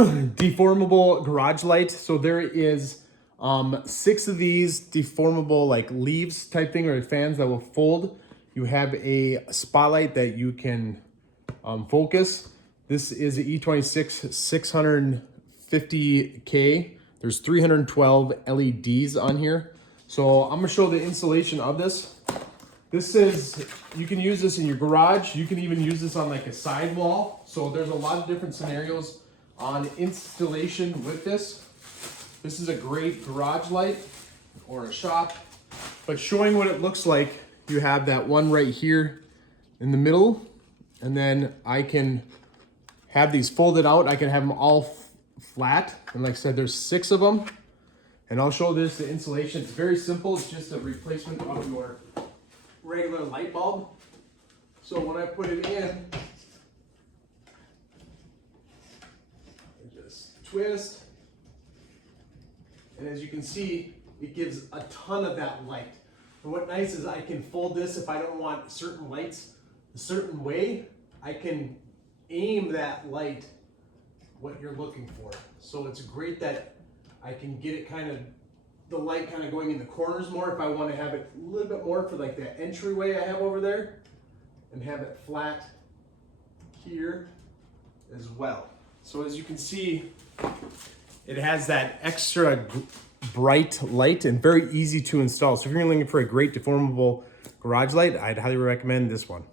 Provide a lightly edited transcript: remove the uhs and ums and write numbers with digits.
Deformable garage light. So there is 6 of these deformable like leaves type thing, or fans that will fold. You have a spotlight that you can focus. This is an E26 650K. There's 312 LEDs on here. So I'm gonna show the installation of this. This is, you can use this in your garage. You can even use this on like a sidewall. So there's a lot of different scenarios on installation with this. This is a great garage light or a shop, but showing what it looks like, you have that one right here in the middle, and then I can have these folded out. I can have them all flat, and like I said, there's 6 of them, and I'll show this, the installation. It's very simple. It's just a replacement of your regular light bulb. So when I put it in, twist, and as you can see, it gives a ton of that light. And what's nice is I can fold this if I don't want certain lights a certain way. I can aim that light what you're looking for. So it's great that I can get it kind of, the light kind of going in the corners more if I want to have it a little bit more for like that entryway I have over there, and have it flat here as well. So as you can see, it has that extra bright light and very easy to install. So if you're looking for a great deformable garage light, I'd highly recommend this one.